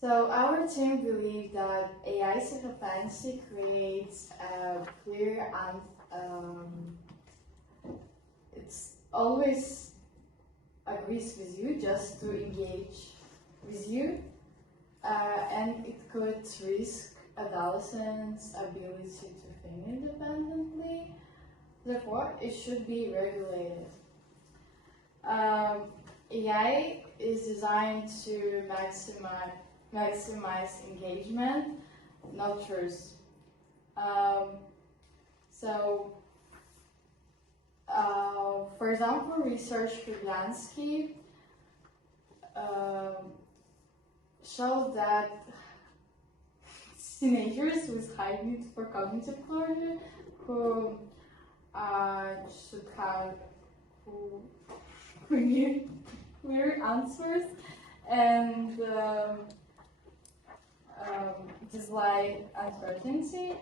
So our team believes that AI self-efficacy creates a clear and it's always agrees with you just to engage with you, and it could risk adolescents' ability to think independently. Therefore, it should be regulated. AI is designed to maximize engagement, not truth. For example, research Kublansky showed that teenagers with high need for cognitive clarity who should have clear answers and dislike uncertainty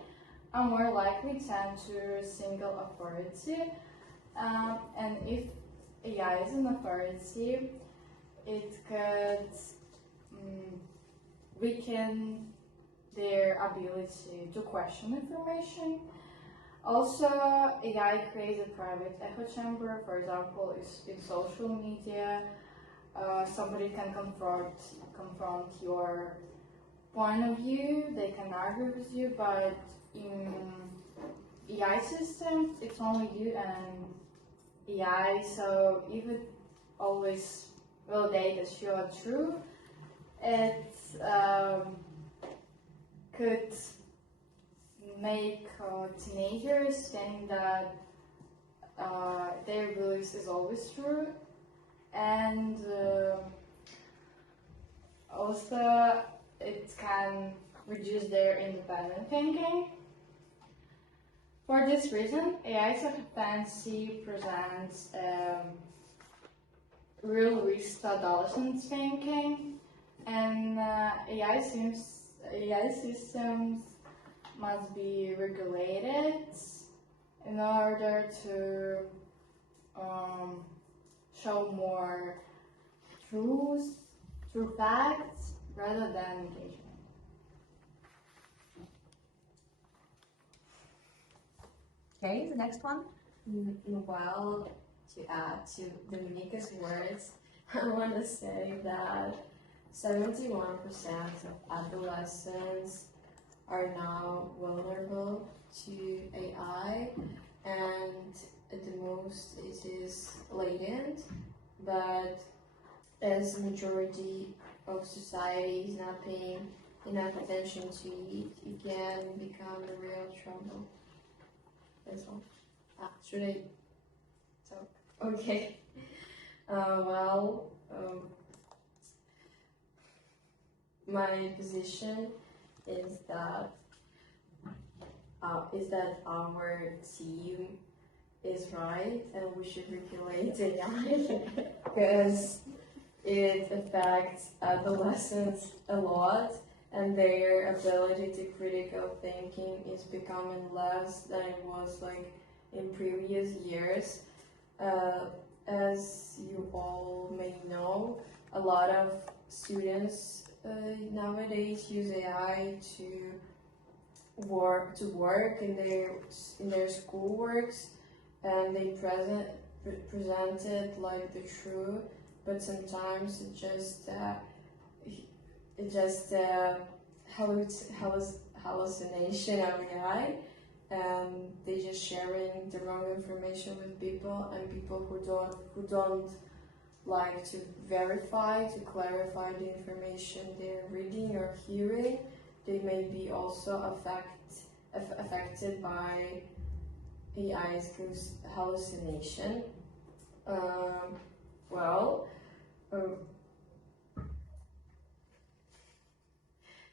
are more likely tend to single authority. And if AI is an authority, it could weaken their ability to question information. Also, AI creates a private echo chamber. For example, in social media, somebody can confront your point of view, they can argue with you, but in AI systems, it's only you and AI, so if it always validates that you are true, it could make teenagers think that their beliefs is always true, and also it can reduce their independent thinking. For this reason, AI self-efficacy presents real risk to adolescent thinking, and AI systems must be regulated in order to show more true facts rather than engagement. Okay, the next one. Well, to add to Dominica's words, I want to say that 71% of adolescents are now vulnerable to AI, and at the most it is latent, but as the majority of society is not paying enough attention to it, it can become a real trouble. That's all. Should I talk? Okay. My position is that our team is right and we should regulate AI because it affects adolescents a lot, and their ability to critical thinking is becoming less than it was like in previous years. As you all may know, a lot of students nowadays use AI to work in their school works, and they present it like the truth, but sometimes it just hallucination of AI, and they just sharing the wrong information with people, and people who don't like to verify, to clarify the information they're reading or hearing, they may be also affected by AI's hallucination.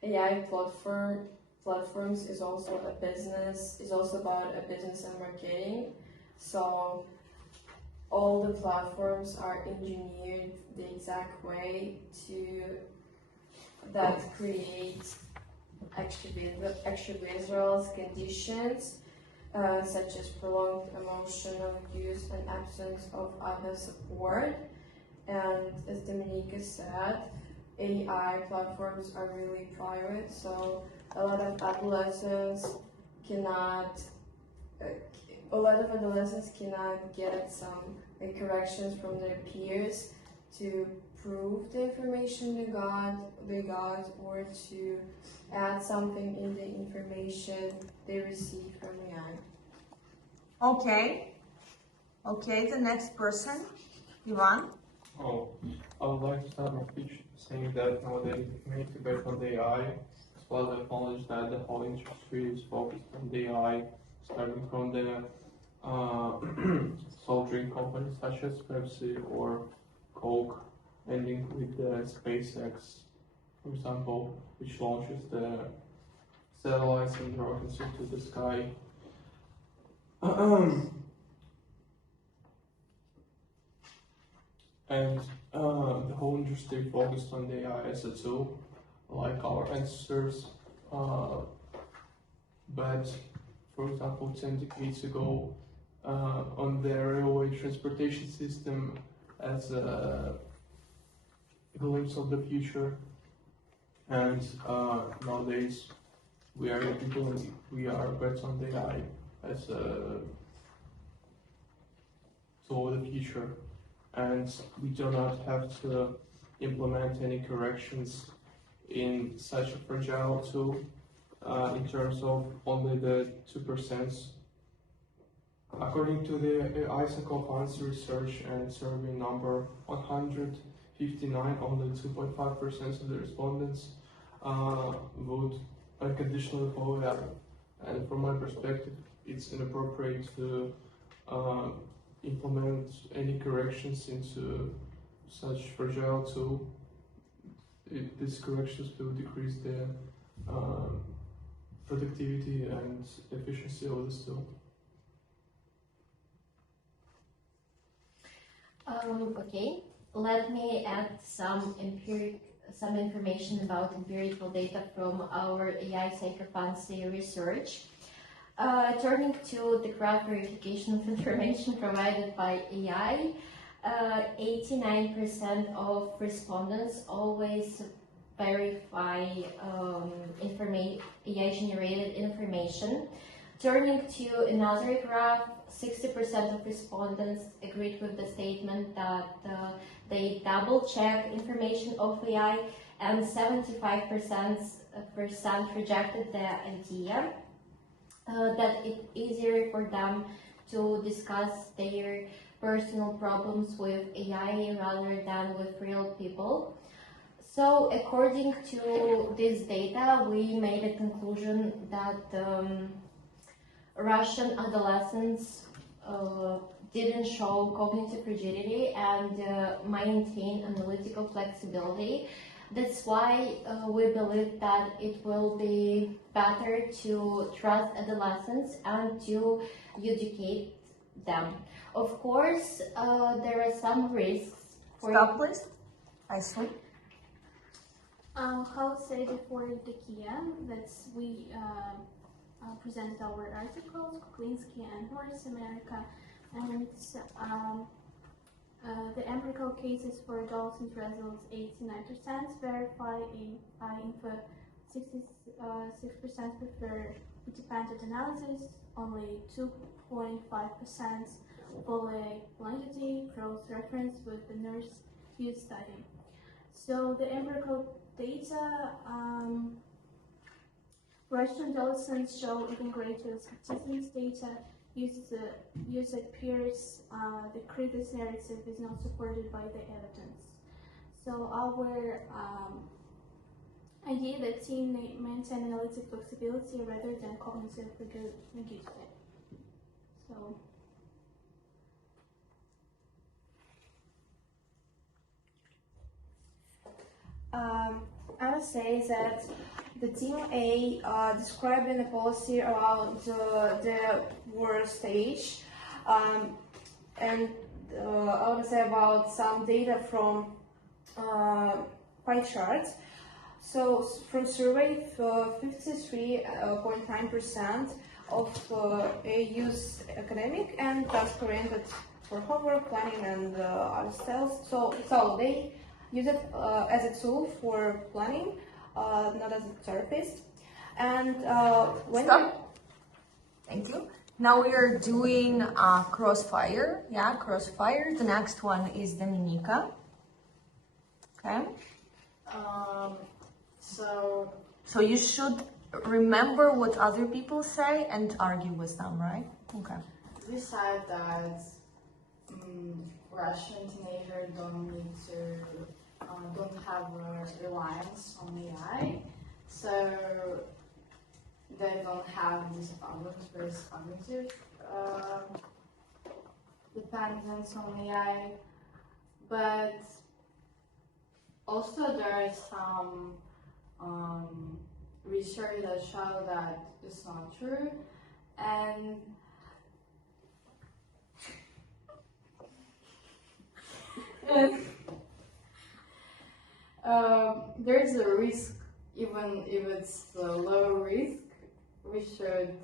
AI platforms is also about a business and marketing. So all the platforms are engineered the exact way that create extra-visual conditions, such as prolonged emotional use and absence of other support. And as Dominika said, AI platforms are really private, so a lot of adolescents cannot get some corrections from their peers to prove the information they got or to add something in the information they received from AI. Okay. Okay, the next person, Ivan. Oh, I would like to start my speech saying that nowadays many debate on the AI, as well as acknowledge that the whole industry is focused on the AI, starting from the soft drink companies such as Pepsi or Coke, ending with the SpaceX, for example, which launches the satellites and rockets into the sky. And the whole industry focused on the AI as a tool, like our ancestors. But, for example, 10 decades ago, on the railway transportation system as a glimpse of the future. And nowadays, we are bet on the AI as a tool of the future. And we do not have to implement any corrections in such a fragile tool in terms of only the 2%. According to the ISACO research and survey number 159, only 2.5% of the respondents would unconditionally follow that. And from my perspective, it's inappropriate to implement any corrections into such fragile tool. These corrections will decrease the productivity and efficiency of this tool. Okay, let me add some information about empirical data from our AI psychophancy research. Turning to the graph verification of information provided by AI, 89% of respondents always verify AI-generated information. Turning to another graph, 60% of respondents agreed with the statement that they double-check information of AI, and 75% rejected the idea that it's easier for them to discuss their personal problems with AI rather than with real people. So according to this data, we made a conclusion that Russian adolescents didn't show cognitive rigidity and maintain analytical flexibility. That's why we believe that it will be better to trust adolescents and to educate them. Of course, there are some risks. Stop, please. Aisu. I'll say before the Kia that we present our articles, Kuklinski and North America, and the empirical cases for adolescent results 89% verify in info, 66% prefer independent analysis, only 2.5% follow validity cross-reference with the nurse use study. So the empirical data, Russian adolescents show even greater skepticism. Data used appears the critics narrative is not supported by the evidence. So our idea that teen maintain analytic flexibility rather than cognitive rigidity. So. I would say that the team A described in the policy around the worst stage, and I would say about some data from pie charts. So from survey, 53.9% of A use academic and task oriented for homework planning and other styles. So they use it as a tool for planning, not as a therapist. And when Stop. Thank you. Now we are doing crossfire. Yeah, crossfire. The next one is Dominika. Okay. So you should remember what other people say and argue with them, right? Okay. We said that Russian teenagers don't have a reliance on AI, so they don't have these problems with cognitive dependence on AI. But also there is some research that show that it's not true, and there's a risk, even if it's a low risk, we should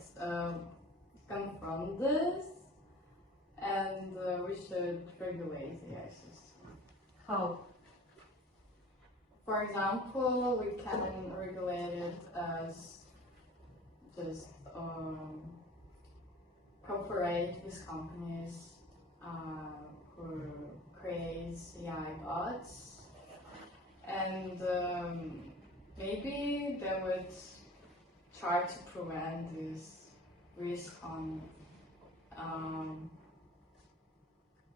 confront this, and we should regulate the AI system. How? For example, we can regulate it as just cooperate with companies who create AI bots, and maybe they would try to prevent this risk on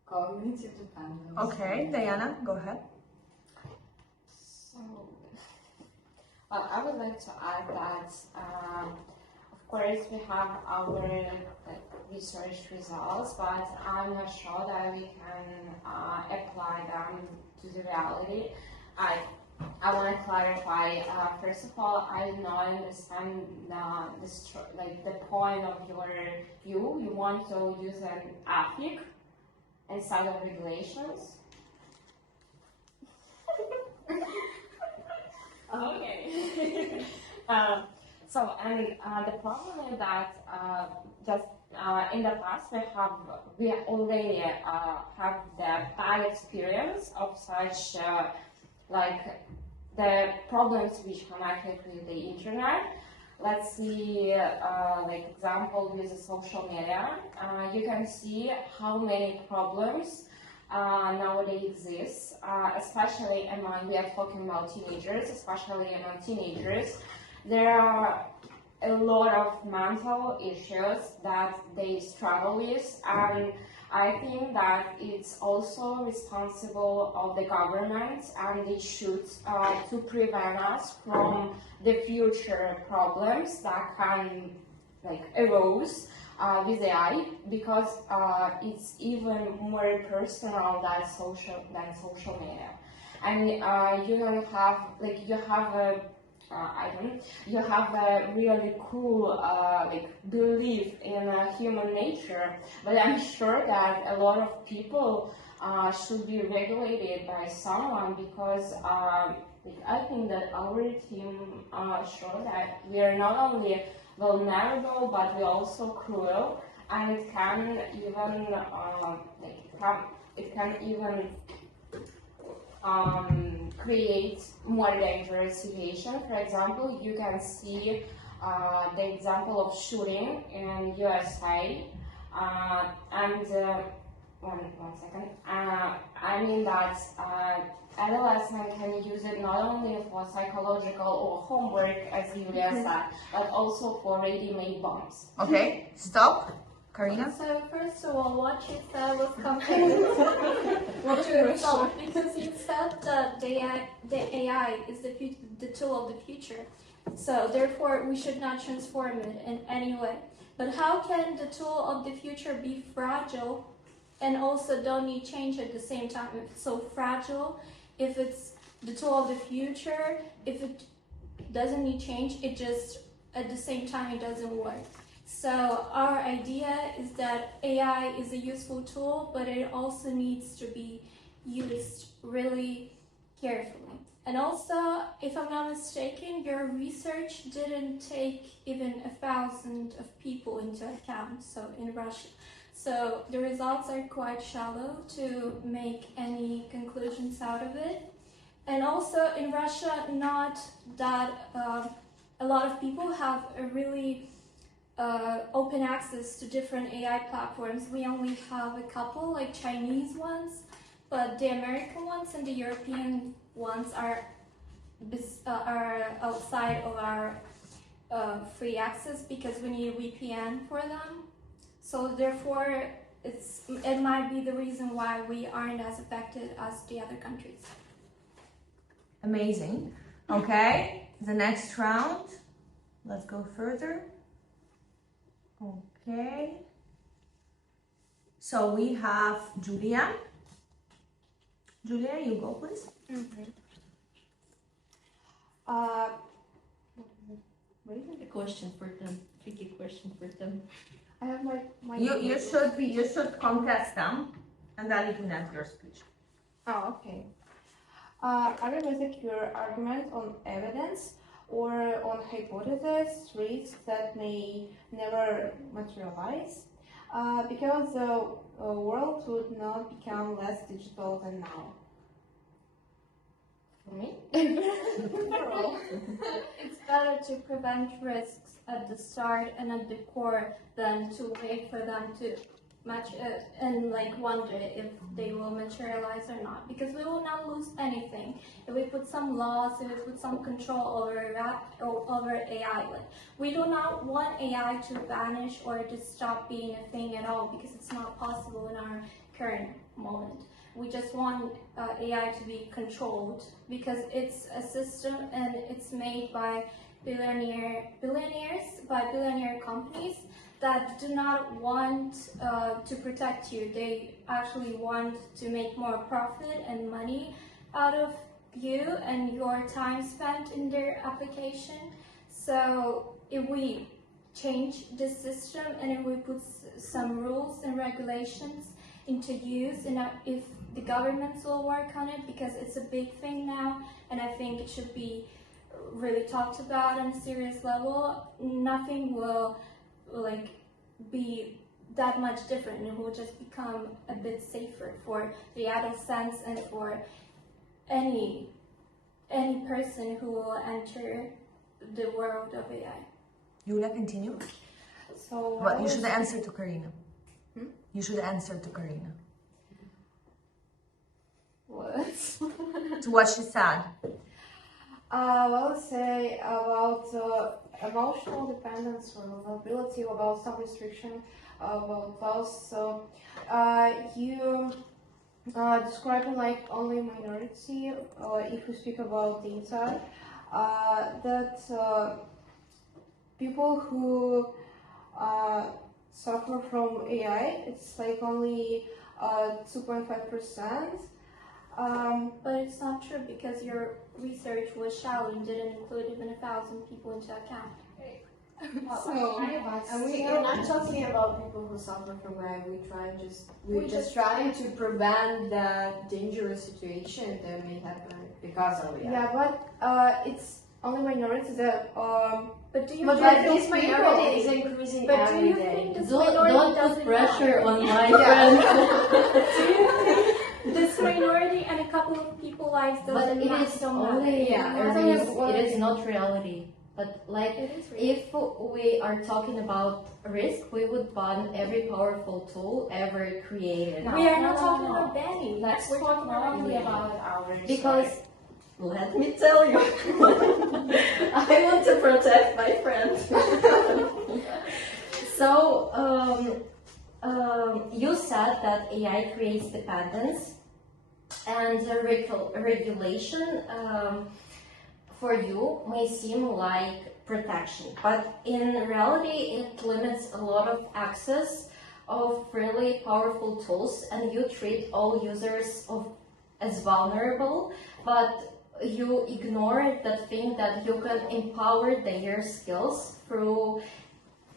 cognitive dependence. Okay, Diana, go ahead. So, I would like to add that, of course, we have our research results, but I'm not sure that we can apply them to the reality. I want to clarify. First of all, I do not understand the point of your view. You want to use an ethic instead of regulations. Okay. The problem is that just in the past we already have the bad experience of such the problems which connected with the internet. Let's see, example with the social media. You can see how many problems nowadays exist, especially among, we are talking about teenagers, especially among teenagers. There are a lot of mental issues that they struggle with, and I think that it's also responsible of the government, and it should to prevent us from the future problems that can arose with AI, because it's even more personal than social media, and you don't have you have a really cool belief in human nature, but I'm sure that a lot of people should be regulated by someone, because I think that our team show that we are not only vulnerable, but we're also cruel, and it can even create more dangerous situation. For example, you can see the example of shooting in USA, and one second. I mean that adolescents can use it not only for psychological or homework, as Julia said, but also for ready-made bombs. Okay, stop. Karina? So first of all, what you said was completely wrong, because you said that the AI is the tool of the future. So therefore, we should not transform it in any way. But how can the tool of the future be fragile and also don't need change at the same time? If it's so fragile, if it's the tool of the future, if it doesn't need change, it just at the same time it doesn't work. So our idea is that AI is a useful tool, but it also needs to be used really carefully. And also, if I'm not mistaken, your research didn't take even 1,000 of people into account, so in Russia. So the results are quite shallow to make any conclusions out of it. And also in Russia, not that a lot of people have a really open access to different AI platforms. We only have a couple, like Chinese ones, but the American ones and the European ones are outside of our free access because we need a VPN for them. So therefore, it might be the reason why we aren't as affected as the other countries. Amazing. Okay, the next round. Let's go further. Okay. So we have Julia. Julia, you go, please. What is the question for them? Tricky question for them. I have my You should contest them, and then you can end your speech. Oh, okay. Are you basic your argument on evidence or on hypotheses, risks that may never materialize? Because the world would not become less digital than now. For me? It's better to prevent risks at the start and at the core than to wait for them to match and like wonder if they will materialize or not, because we will not lose anything if we put some laws, if we put some control over AI. Like, we do not want AI to vanish or to stop being a thing at all, because it's not possible in our current moment. We just want AI to be controlled, because it's a system and it's made by billionaire companies that do not want to protect you. They actually want to make more profit and money out of you and your time spent in their application. So if we change the system and if we put some rules and regulations into use, and if the governments will work on it, because it's a big thing now, and I think it should be really talked about on a serious level, nothing will like be that much different. It will just become a bit safer for the adolescents and for any person who will enter the world of AI. Julia, continue. So But you should answer to Karina. Hmm? You should answer to Karina. What? To what she said. Well, say about emotional dependence or vulnerability, about some restriction, about us. So you describing like only minority, if we speak about the inside, that people who suffer from AI, it's like only 2.5%. But it's not true, because your research was shallow and didn't include even 1,000 people into account. And we're not talking about people who suffer from AI. We're just trying to prevent that dangerous situation that may happen because of AI. Yeah, but it's only minorities that. But do you But think this minority is increasing But do every you day. think this Don't minority put doesn't pressure matter? on my friend. Do you think this minority and a couple of people lives But doesn't it matter is so much? only, Yeah, it is not reality. But like, It is real. if we are talking about risk, we would ban every powerful tool ever created. We are not No, talking no. about banning. Let's We're talk talking not about only banning. about our Because, let me tell you, I want to protect my friend. So, you said that AI creates dependence, and the regulation for you may seem like protection, but in reality it limits a lot of access of really powerful tools, and you treat all users as vulnerable, but you ignore the thing that you can empower their skills through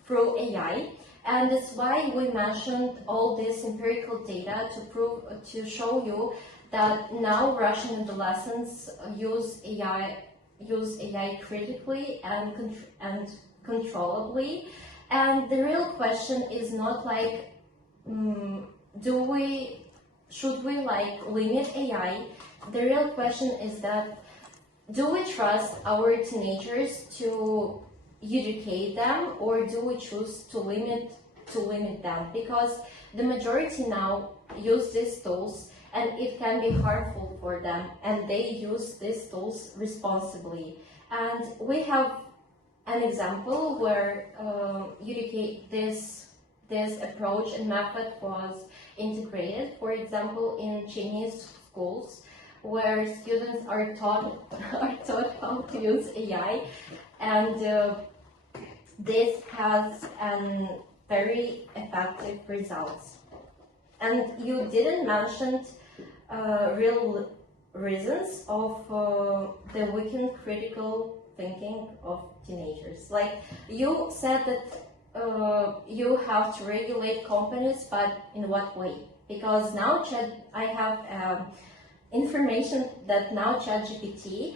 AI. And that's why we mentioned all this empirical data to show you that now Russian adolescents use AI critically and controllably. And the real question is not like, should we like limit AI the real question is that, do we trust our teenagers to educate them, or do we choose to limit them? Because the majority now use these tools, and it can be harmful for them, and they use these tools responsibly. And we have an example where this approach and method was integrated, for example, in Chinese schools, where students are taught how to use AI, and this has very effective results. And you didn't mention real reasons of the weakened critical thinking of teenagers. Like you said that you have to regulate companies, but in what way? Because now I have information that now ChatGPT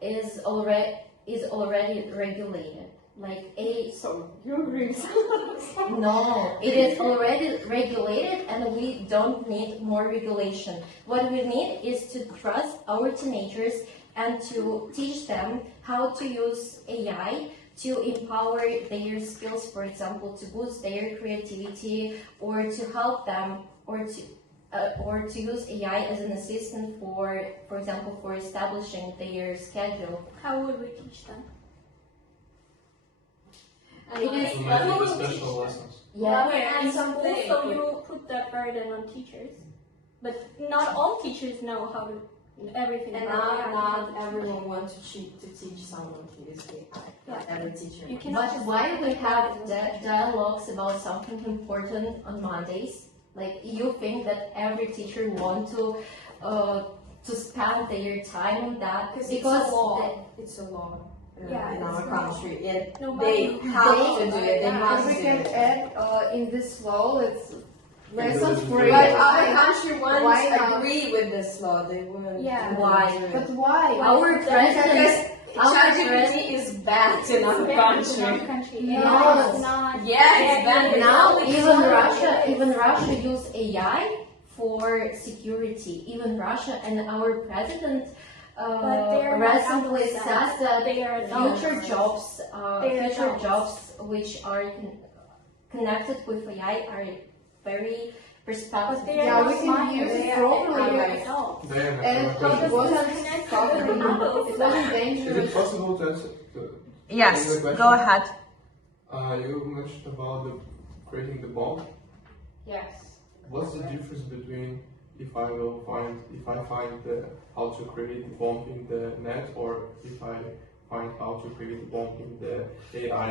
is already regulated. So you agree? No, it is already regulated, and we don't need more regulation. What we need is to trust our teenagers and to teach them how to use AI to empower their skills, for example, to boost their creativity, or to help them, or to use AI as an assistant for example, for establishing their schedule. How would we teach them? And it is maybe special lessons. yeah. And so also you put that burden on teachers, but not all teachers know how to everything. And not everyone wants to teach someone to use AI. Not every teacher. You cannot But just why we have dialogues about something important on Mondays? Like you think that every teacher want to spend their time on that Because it's a law. Yeah, in it's our law. country, and Nobody- they have to do it. They If must we do can it. add in this law, it's lessons for But AI. other country Why won't not? agree with this law. They won't. Yeah. Why? do it. But why? our president. Because ChatGPT is banned in our country. No. It's not. Yeah, it's banned. Now It's even Russia use AI for security. Even Russia, and our president But they're not recently adults says that They are adults. future They are adults. jobs which are connected with AI are very But perspective. they are Yeah, we not can minors. use They it are properly. adults. Diana, And I have a question. it wasn't Connect stopping. with adults. It wasn't Is it dangerous. possible to answer Yes, the question? go ahead. You mentioned about creating the bomb. Yes. What's the difference between if I find how to create the bomb in the net, or if I find how to create the bomb in the AI?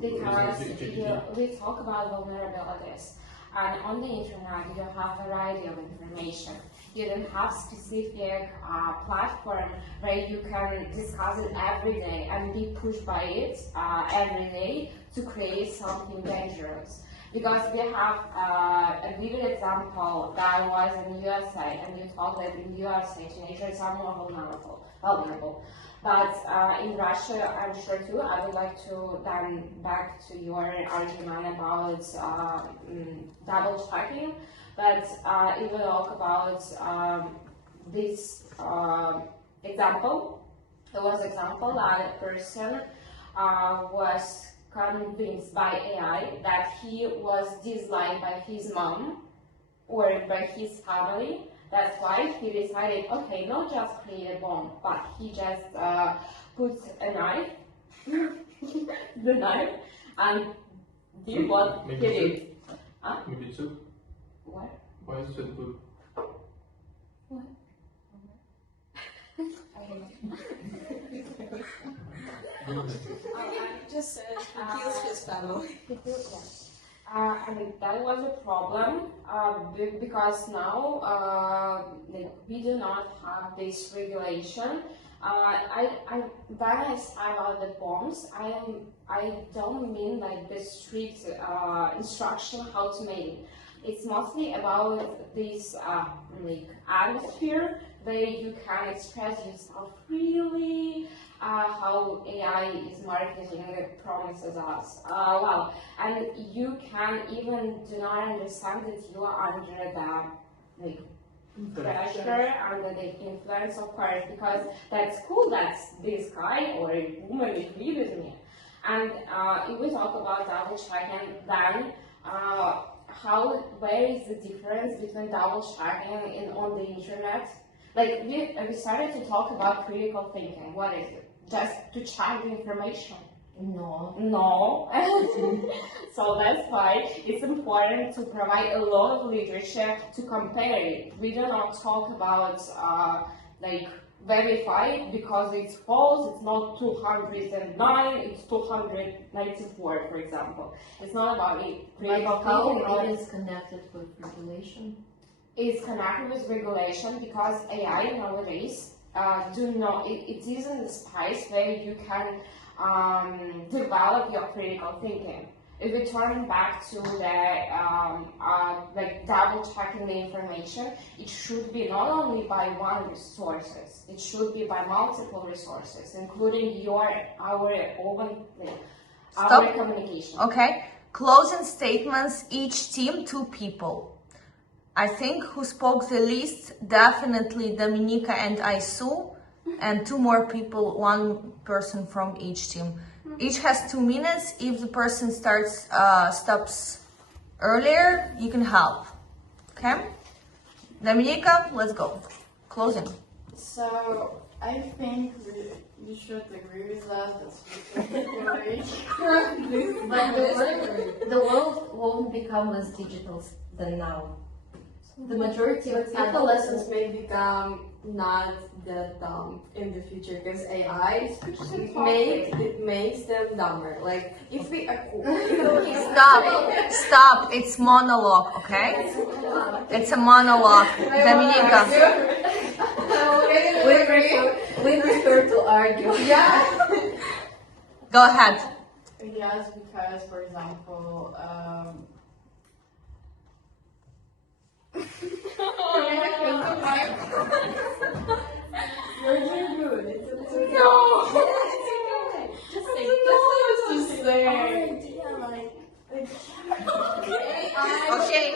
Because using GPT? we talk about vulnerabilities, and on the internet you have a variety of information. You don't have specific platform where you can discuss it every day and be pushed by it every day to create something dangerous. Because we have a vivid example that was in USA, and you thought that in USA teenagers are more vulnerable. But in Russia, I'm sure too, I would like to then back to your argument about double checking. But if we talk about this example, there was example that a person was convinced by AI that he was disliked by his mom or by his family. That's why he decided, okay, not just create a bomb, but he just put a knife, the knife, and did what he Maybe did. Maybe two. What? Why is it good? Just kills his family. I mean, that was a problem because now we do not have this regulation. When I say about the bombs, I don't mean like the strict instruction how to make it. It's mostly about this like atmosphere where you can express yourself freely, how AI is marketing it promises us. Well, and you can even do not understand that you are under the like pressure, under the influence, of course, because that's cool, that's this guy or a woman agree with me. And if we talk about double checking, then where is the difference between double checking and on the internet? Like we started to talk about critical thinking. What is it? Just to check the information? No. No. So that's why it's important to provide a lot of literature to compare it. We do not talk about like verify because it's false, it's not 209, it's 294, for example. It's not about it. Like how it is connected with regulation? It's connected with regulation because AI nowadays it isn't the space where you can develop your critical thinking. If we turn back to the like double checking the information, it should be not only by one resources, it should be by multiple resources, including our own our communication. Okay. Closing statements, each team 2 people. I think who spoke the least, definitely Dominika and Aisu, and 2 more people, 1 person from each team. Each has 2 minutes. If the person stops earlier, you can help. Okay? Dominika, let's go. Closing. So I think you should agree with us that The world won't become less digital than now. The majority of Adolescents may become not that dumb in the future because AI makes them dumber. Like if we Stop. It's monologue, okay? It's a monologue. Dominika. we prefer to argue. Yeah. Go ahead. Yes, because for example, You're doing good. It's okay. no. Just I say. don't know what to say. Okay,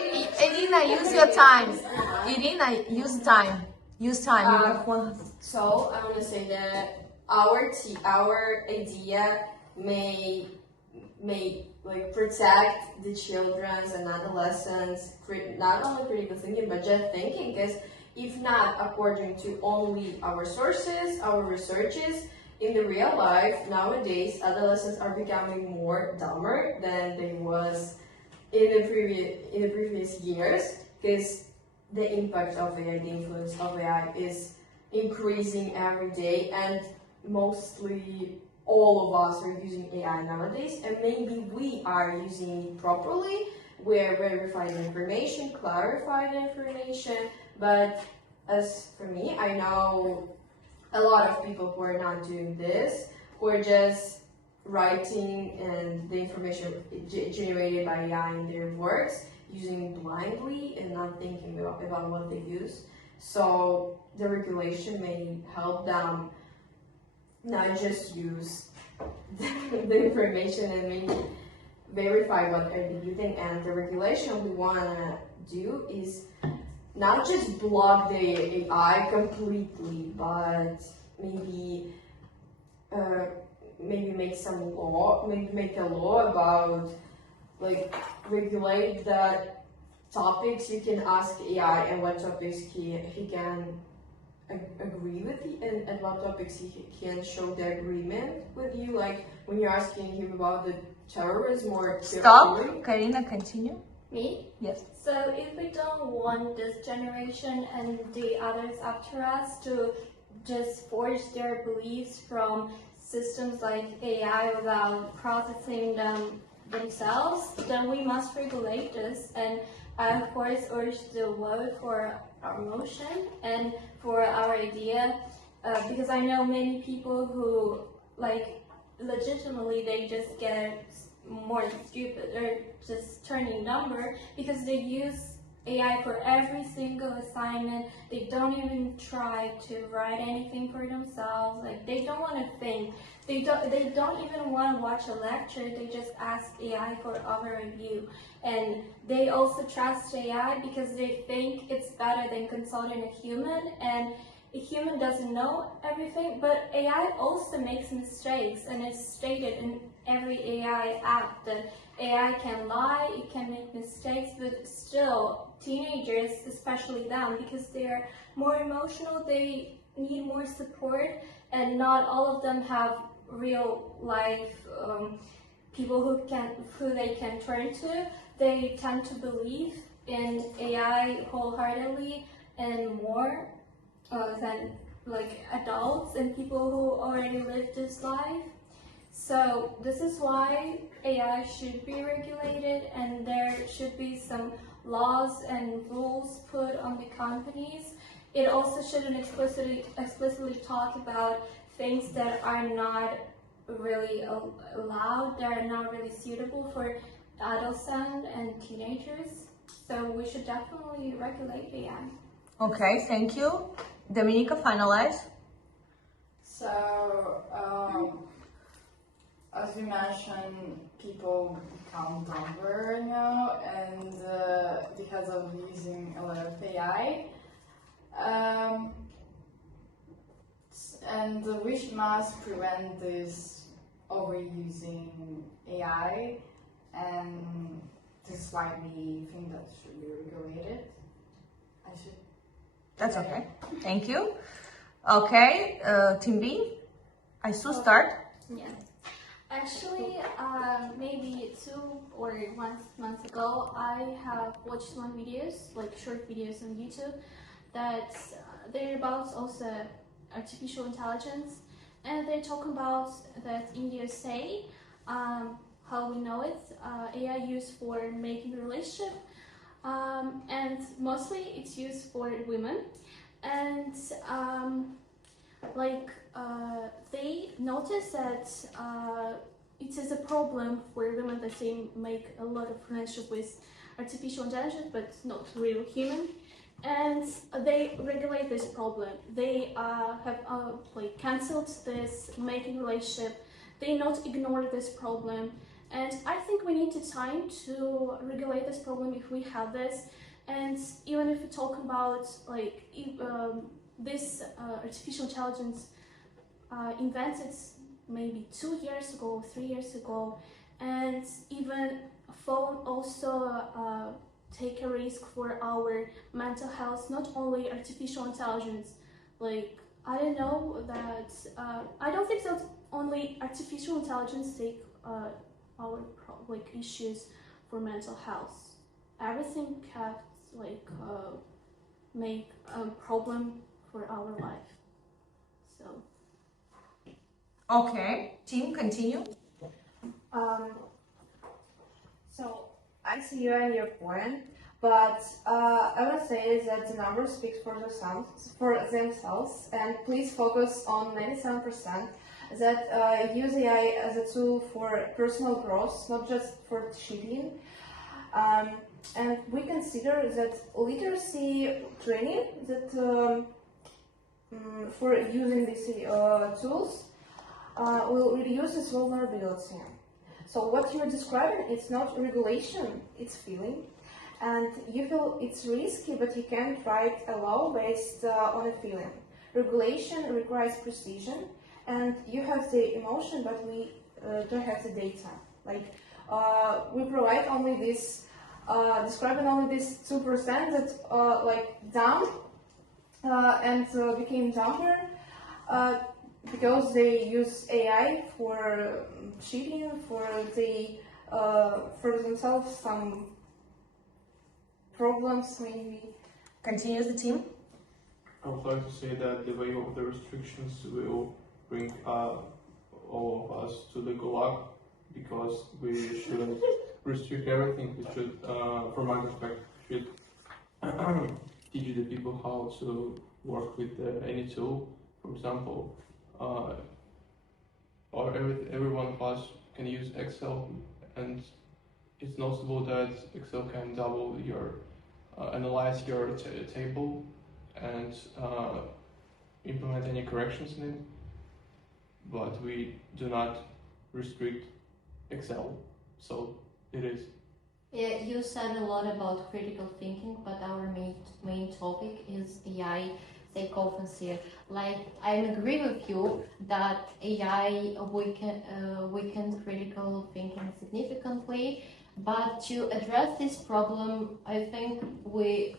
Irina, use your time. Irina, use time. Use time. You have 1. So I want to say that our idea may like protect the children and adolescents, not only critical thinking but just thinking. Because if not according to only our sources, our researches, in the real life nowadays adolescents are becoming more dumber than they was in the previous years, because the impact of AI, the influence of AI is increasing every day, and mostly all of us are using AI nowadays, and maybe we are using it properly. We're verifying the information, clarifying the information, but as for me, I know a lot of people who are not doing this, who are just writing and the information generated by AI in their works, using blindly and not thinking about what they use. So the regulation may help them not just use the information and maybe verify what they're using. And the regulation we want to do is not just block the AI completely, but maybe make some law, maybe make a law about like regulate the topics you can ask AI and what topics he can agree with you, and what topics he can show the agreement with you, like when you're asking him about the terrorism or Stop. theory. Karina, continue. Me? Yes. So if we don't want this generation and the others after us to just forge their beliefs from systems like AI without processing them themselves, then we must regulate this. And I of course urge the vote for our motion and for our idea, because I know many people who like legitimately they just get more stupid or just turning dumber because they use AI for every single assignment. They don't even try to write anything for themselves. Like, they don't want to think. They don't even want to watch a lecture. They just ask AI for overview. And they also trust AI because they think it's better than consulting a human. And a human doesn't know everything, but AI also makes mistakes, and it's stated in every AI app that AI can lie, it can make mistakes, but still, teenagers, especially them, because they're more emotional, they need more support, and not all of them have real life people who they can turn to. They tend to believe in AI wholeheartedly and more than like adults and people who already lived this life. So this is why AI should be regulated, and there should be some laws and rules put on the companies. It also shouldn't explicitly talk about things that are not really allowed, that are not really suitable for adolescents and teenagers. So we should definitely regulate AI. Okay, thank you. Dominika, finalize. So, as we mentioned, people become dumber now, and because of using a lot of AI. And we must prevent this overusing AI, and this is why we think that should be regulated. That's okay. Thank you. Okay, Team B, Aisu, start. Yeah. Actually, maybe 2 or 1 month ago, I have watched one videos, like short videos on YouTube, that they're about also artificial intelligence, and they talk about that in the USA, how we know it, AI used for making a relationship, and mostly it's used for women, and they notice that it is a problem for women that they make a lot of friendship with artificial intelligence but not real human, and they regulate this problem. They have cancelled this making relationship. They not ignore this problem, and I think we need the time to regulate this problem if we have this. And even if we talk about this artificial intelligence invented maybe 2 years ago, 3 years ago, and even phone also take a risk for our mental health, not only artificial intelligence. Like, I don't know that, I don't think that only artificial intelligence take our issues for mental health. Everything can make a problem for our life. So. Okay, team, continue. So I see you and your point, but I would say that the numbers speak for themselves, and please focus on 97% that use AI as a tool for personal growth, not just for cheating. And we consider that literacy training that for using these tools will reduce its vulnerability. So what you're describing, it's not regulation, it's feeling. And you feel it's risky, but you can't write a law based on a feeling. Regulation requires precision, and you have the emotion, but we don't have the data. Like, we provide only this, describing only this 2% that dumb and became dumber because they use AI for cheating, for themselves some problems maybe. Continue the team. I would like to say that the wave of the restrictions will bring all of us to the gulag, because we shouldn't restrict everything. We should, from my perspective, should teach the people how to work with any tool. For example, every one of us can use Excel, and it's noticeable that Excel can double your analyze your table and implement any corrections in it, but we do not restrict Excel, so it is. Yeah, you said a lot about critical thinking, but our main topic is AI psychophancy. Like, I agree with you that AI weakened critical thinking significantly, but to address this problem, I think we,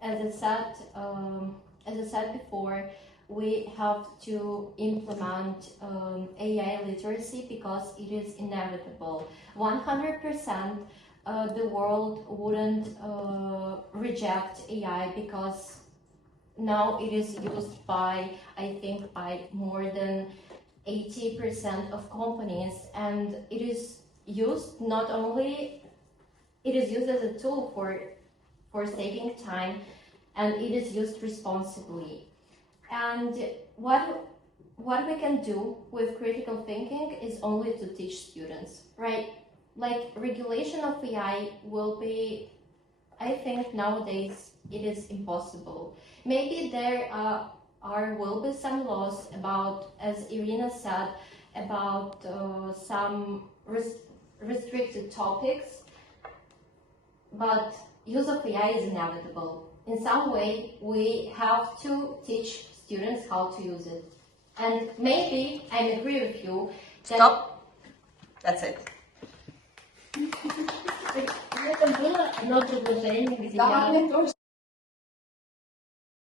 as I said before, we have to implement AI literacy because it is inevitable. 100%. The world wouldn't reject AI because now it is used by, I think, by more than 80% of companies, and it is used not only, it is used as a tool for saving time, and it is used responsibly. And what we can do with critical thinking is only to teach students, right? Like, regulation of AI will be, I think nowadays it is impossible. Maybe there will be some laws about, as Irina said, about some restricted topics, but use of AI is inevitable. In some way, we have to teach students how to use it. And maybe I agree with you that... Stop. That's it. Это было одно предложение, где я